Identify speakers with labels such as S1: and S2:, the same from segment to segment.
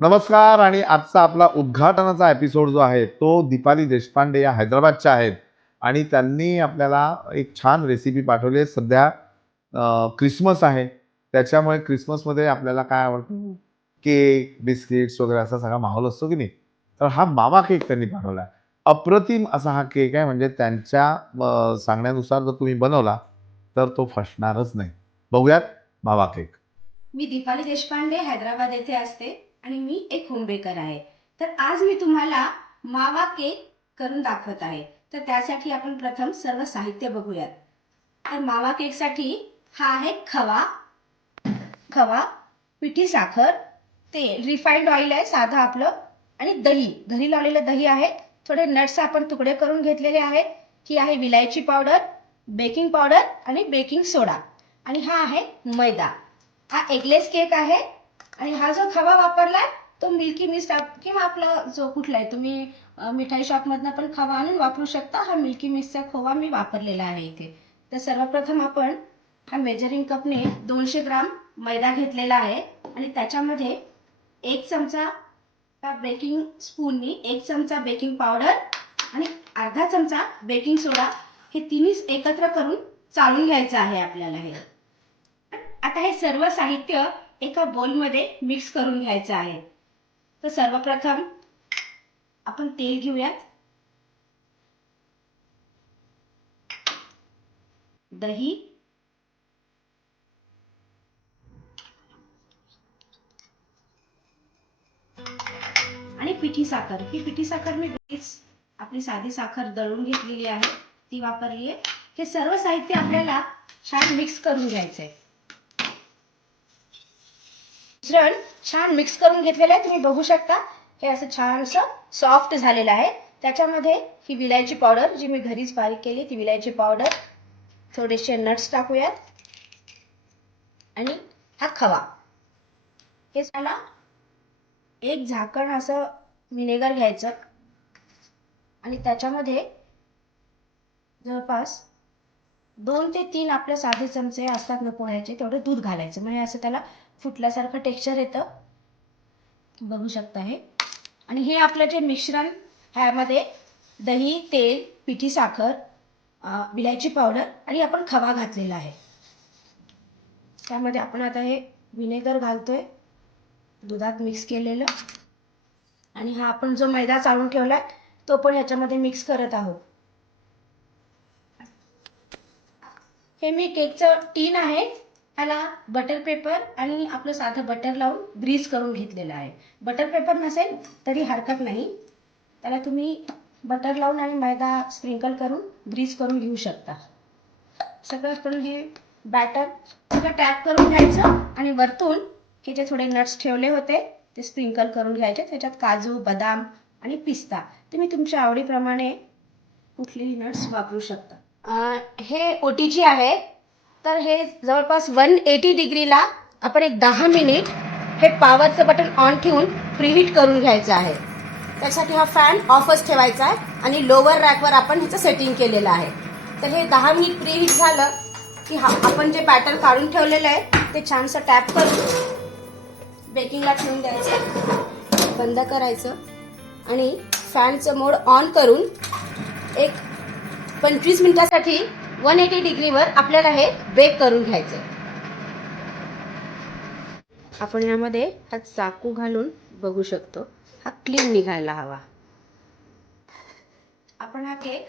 S1: नमस्कार आणि आजचा आपला उद्घाटनाचा एपिसोड जो आहे तो दीपाली देशपांडे या हैदराबादच्या आहेत. आणि त्यांनी आपल्याला एक छान रेसिपी पाठवली आहे. सध्या क्रिसमस आहे. त्याच्यामुळे क्रिसमसमध्ये आपल्याला काय आवडतं? केक बिस्किट्स वगैरे असा सगळा माहोल असतो की नाही? तर हा मावा केक त्यांनी पाठवला आहे. अप्रतिम असा हा केक आहे. म्हणजे त्यांच्या सांगण्यानुसार जर तुम्ही बनवला तर तो फसणारच नाही. बघूयात मावा केक
S2: मी दीपाली देशपांडे हैदराबाद येथे असते. आणि मी एक होम बेकर आहे. तर आज मी तुम्हाला मावा केक करून दाखवत आहे. तर त्यासाठी आपण प्रथम सर्व साहित्य बघूयात. तर मावा केकसाठी हा आहे खवा खवा पिठी साखर तेल रिफाईंड ऑइल आहे साधं आपलं आणि दही. घरी लावलेलं दही आहे. थोडे नट्स आपण तुकडे करून घेतलेले आहेत. ही आहे विलायची पावडर बेकिंग पावडर आणि बेकिंग सोडा आणि हा आहे मैदा. हा एगलेस केक आहे. आणि हा जो खवा वापरलाय तो मिल्की मिस्ट किंवा आपला जो कुठला आहे तुम्ही मिठाई शॉपमधनं पण खवा आणून वापरू शकता. हा मिल्की मिस्टचा खोवा मी वापरलेला आहे इथे. तर सर्वप्रथम आपण हा मेजरिंग कपने दोनशे ग्राम मैदा घेतलेला आहे. आणि त्याच्यामध्ये एक चमचा त्या बेकिंग स्पूननी एक चमचा बेकिंग पावडर आणि अर्धा चमचा बेकिंग सोडा हे तिन्ही एकत्र करून चाळून घ्यायचं आहे आपल्याला हे. आता हे सर्व साहित्य एका बोलमध्ये मिक्स करून घ्यायचं आहे. तर सर्वप्रथम आपण तेल घेऊयात. दही. आणि पिठी साखर. ही पिठी साखर मी आपली साधी साखर दळून घेतलेली आहे. ती वापरली आहे हे सर्व साहित्य आपल्याला छान मिक्स करून घ्यायचं आहे मिश्रण छान मिक्स करून घेतलेलं आहे. तुम्ही बघू शकता. हे असं छानसं सॉफ्ट झालेलं आहे. त्याच्यामध्ये ही विलायची पावडर जी मी घरीच बारीक केली ती विलायची पावडर थोडेसे नट्स टाकूयात. आणि हा खवा. हे त्याला एक झाकण असं व्हिनेगर घ्यायचं. आणि त्याच्यामध्ये जवळपास दोन ते तीन आपले साधे चमचे असतात ना पोह्याचे तेवढं दूध घालायचं. म्हणजे असं त्याला फुटल्यासारखं टेक्स्चर येतं. बघू शकता हे. आणि हे आपलं जे मिश्रण ह्यामध्ये दही तेल पिठी साखर विलायची पावडर आणि आपण खवा घातलेला आहे. त्यामध्ये आपण आता हे विनेगर घालतोय. दुधात मिक्स केलेलं. आणि हा आपण जो मैदा चाळून ठेवला आहे तो पण ह्याच्यामध्ये मिक्स करत आहोत. हे मी केकचं टीन आहे. ह्याला बटर पेपर आणि आपलं साधं बटर लावून ग्रीस करून घेतलेलं आहे. बटर पेपर नसेल तरी हरकत नाही. त्याला तुम्ही बटर लावून आणि मैदा स्प्रिंकल करून ग्रीस करून घेऊ शकता. सगळं करून हे बॅटर सगळं टॅप करून घ्यायचं आणि वरतून हे जे थोडे नट्स ठेवले होते ते स्प्रिंकल करून घ्यायचे. त्याच्यात काजू बदाम आणि पिस्ता. तुम्ही तुमच्या आवडीप्रमाणे कुठलेही नट्स वापरू शकता. हे ओ टी जी आहे. तर हे जवळपास वन एटी डिग्रीला आपण एक दहा मिनिट हे पॉवरचं बटन ऑन ठेवून प्रीहीट करून घ्यायचं आहे. त्यासाठी हा फॅन ऑफच ठेवायचा आहे आणि लोअर रॅकवर आपण ह्याचं सेटिंग केलेलं आहे. तर हे दहा मिनिट प्रीहीट झालं की हा आपण जे बॅटर काढून ठेवलेलं आहे ते छानसं टॅप करून बेकिंगला ठेवून द्यायचं. बंद करायचं आणि फॅनचं मोड ऑन करून एक पंचवीस मिनिटासाठी वन एटी डिग्रीवर आपल्याला हे बेक करून घ्यायचं आपण यामध्ये हा चाकू घालून बघू शकतो. हा क्लीन निघायला हवा. आपण हा केक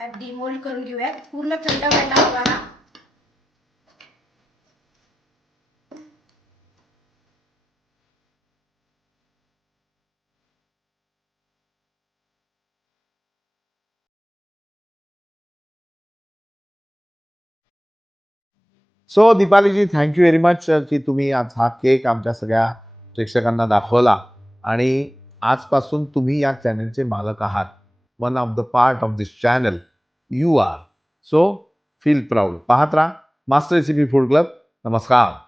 S2: हा डिमोल्ड करून घेऊयात. पूर्ण थंड व्हायला हवा हा.
S1: So Deepaliji thank you very much की तुम्ही आज हा केक आमच्या सगळ्या प्रेक्षकांना दाखवला. आणि आजपासून तुम्ही या चॅनलचे मालक आहात. One of the part of this channel you are so feel proud पाहत राहा. मास्टर रेसिपी फूड क्लब नमस्कार.